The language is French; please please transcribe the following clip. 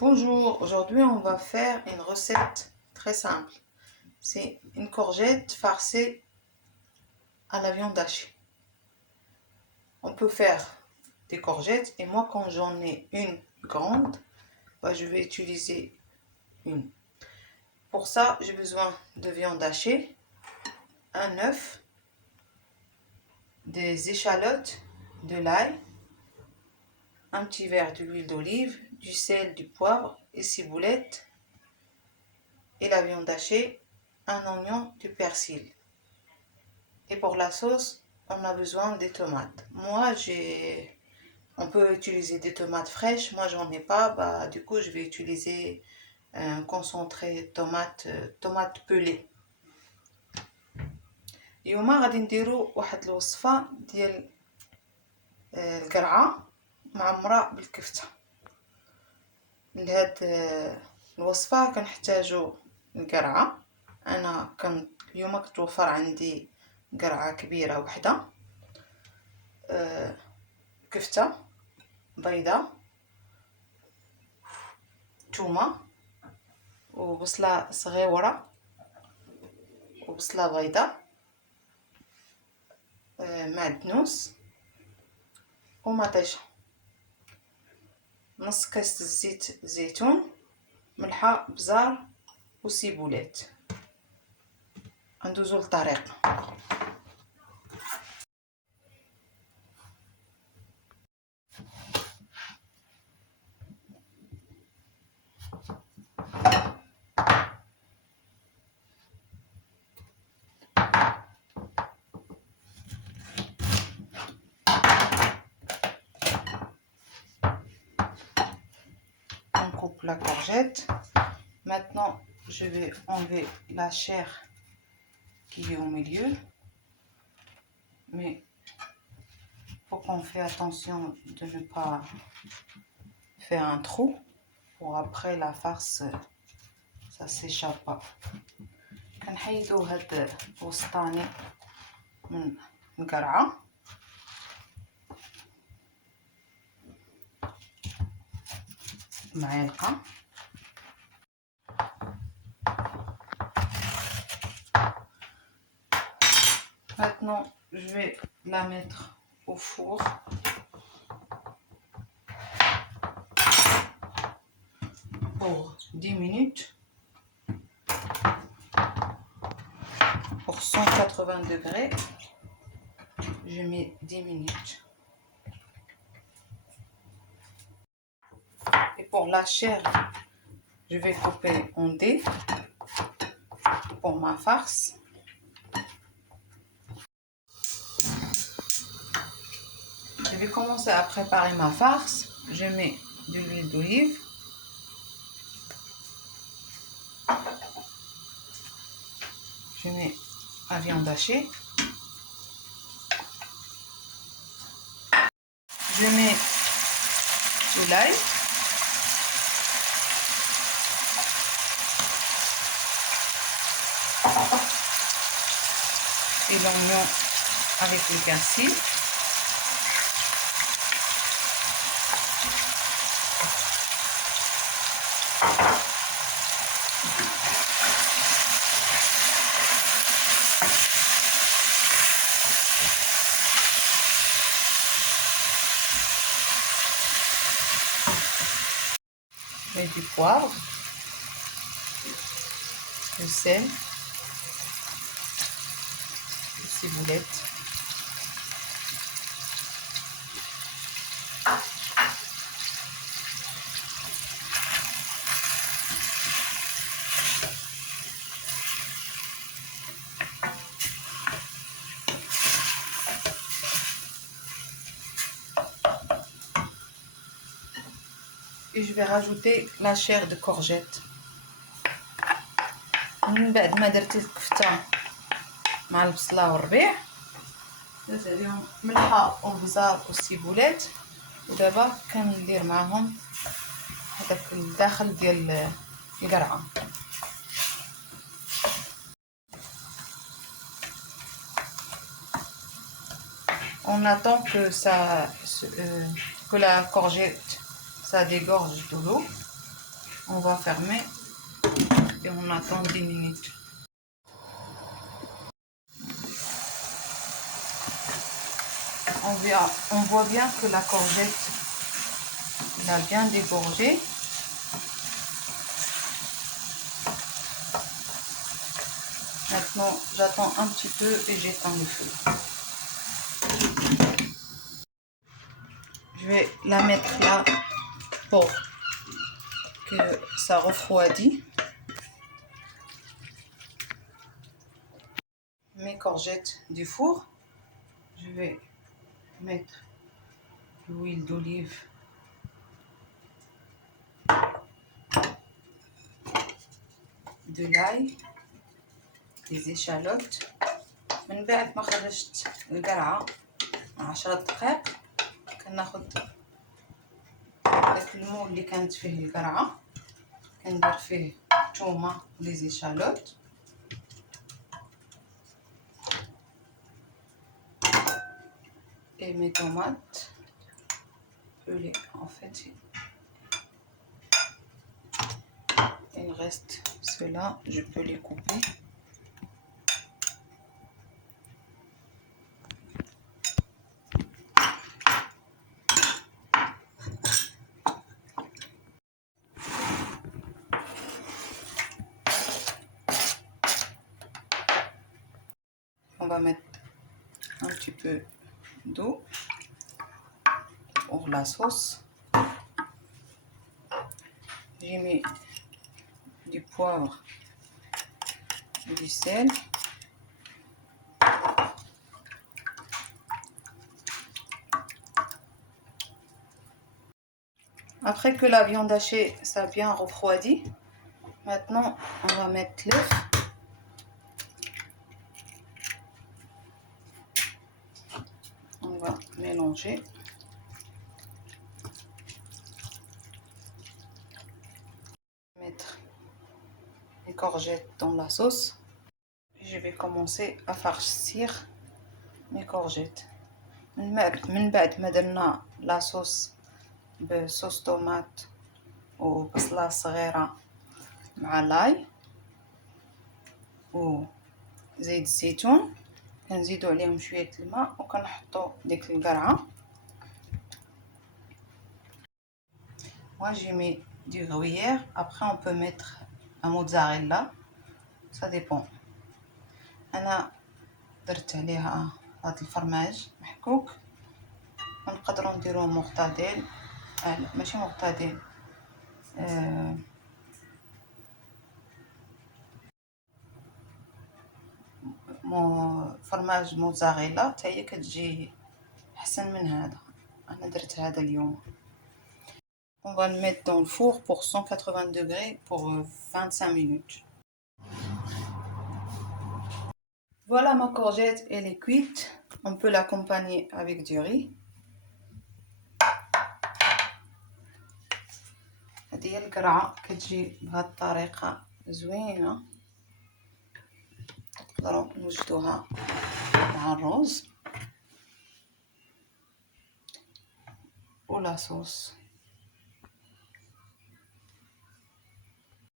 Bonjour, aujourd'hui on va faire une recette très simple. C'est une courgette farcée à la viande hachée. On peut faire des courgettes et moi quand j'en ai une grande, je vais utiliser une. Pour ça, j'ai besoin de viande hachée, un œuf, des échalotes, de l'ail, un petit verre d'huile d'olive, du sel, du poivre et ciboulette et la viande hachée, un oignon, du persil. Et pour la sauce, on a besoin des tomates. On peut utiliser des tomates fraîches. Moi, j'en ai pas. Du coup, je vais utiliser un concentré tomate pelée. اليوم غادي نديرو واحد الوصفة ديال القرعة معمرة بالكفتة. لهاد الوصفة كنحتاجو القرعة. انا اليوم كتوفر عندي قرعة كبيرة وحدة، كفتة بيضة، تومة وبصلة صغيرة وبصلة بيضة، معدنوس ومطيشة، نص كاس زيت زيتون، ملحة، بزار وسيبولات. ندوزو للطريقة. On coupe la courgette. Maintenant, je vais enlever la chair qui est au milieu. Mais il faut qu'on fait attention de ne pas faire un trou pour après la farce, ça s'échappe pas. كنحيدو هاد الوسطاني من القرعة. معلقة. Maintenant, je vais la mettre au four pour 10 minutes pour 180 degrés. Je mets 10 minutes. Et pour la chair, je vais couper en dés pour ma farce. Je vais commencer à préparer ma farce. Je mets de l'huile d'olive. Je mets la viande hachée. Je mets de l'ail. Et l'oignon avec le persil. Et du poivre, le sel, les ciboulettes. Et je vais rajouter la chair de courgette. من بعد ما درت الكفته مع البصله والربيع درت عليهم ملحه والبزار والسيبولات، ودابا كندير معاهم هذاك الداخل ديال القرعه. On attend que que la courgette ça dégorge de l'eau. On va fermer et on attend 10 minutes. On voit bien que la courgette elle a bien dégorgé. Maintenant, j'attends un petit peu et j'éteins le feu. Je vais la mettre là pour que ça refroidisse. Mes courgettes du four. Je vais mettre l'huile d'olive. De l'ail. des échalotes. من بعد ما خرجت القرعة 10 دقائق كناخد داك المول اللي كانت فيه القرعة كندير فيه الثومة لي زيشالوت et mes tomates pelées. En fait il reste ceux-là, je peux les couper. On va mettre un petit peu d'eau pour la sauce. J'ai mis du poivre, du sel. Après que la viande hachée ça a bien refroidi, maintenant on va mettre l'œuf. On va mélanger. Mettre les courgettes dans la sauce. Je vais commencer à farcir mes courgettes. من بعد ما درنا لا صوص بصوص طوماط وبصلة صغيرة مع لاي وزيت الزيتون كنزيدو عليهم شوية الماء وكنحطو ديك القرعة. Moi j'ai mis du gruyère, après on peut mettre un mozzarella, ça dépend. أنا درت عليها هاد الفرماج محكوك. نقدروا نديرو مغتدل ماشي مغتدل فرماج موزاريلا حتى هي كتجي احسن من هذا. انا درت هذا اليوم. On va le mettre dans le four pour 180 degrés pour 25 minutes. Voilà ma courgette, elle est cuite. On peut l'accompagner avec du riz. هذه هي القرعة كتجي بهذه الطريقة زوينة. تقدروا نوجدوها مع الرز ولا صوص.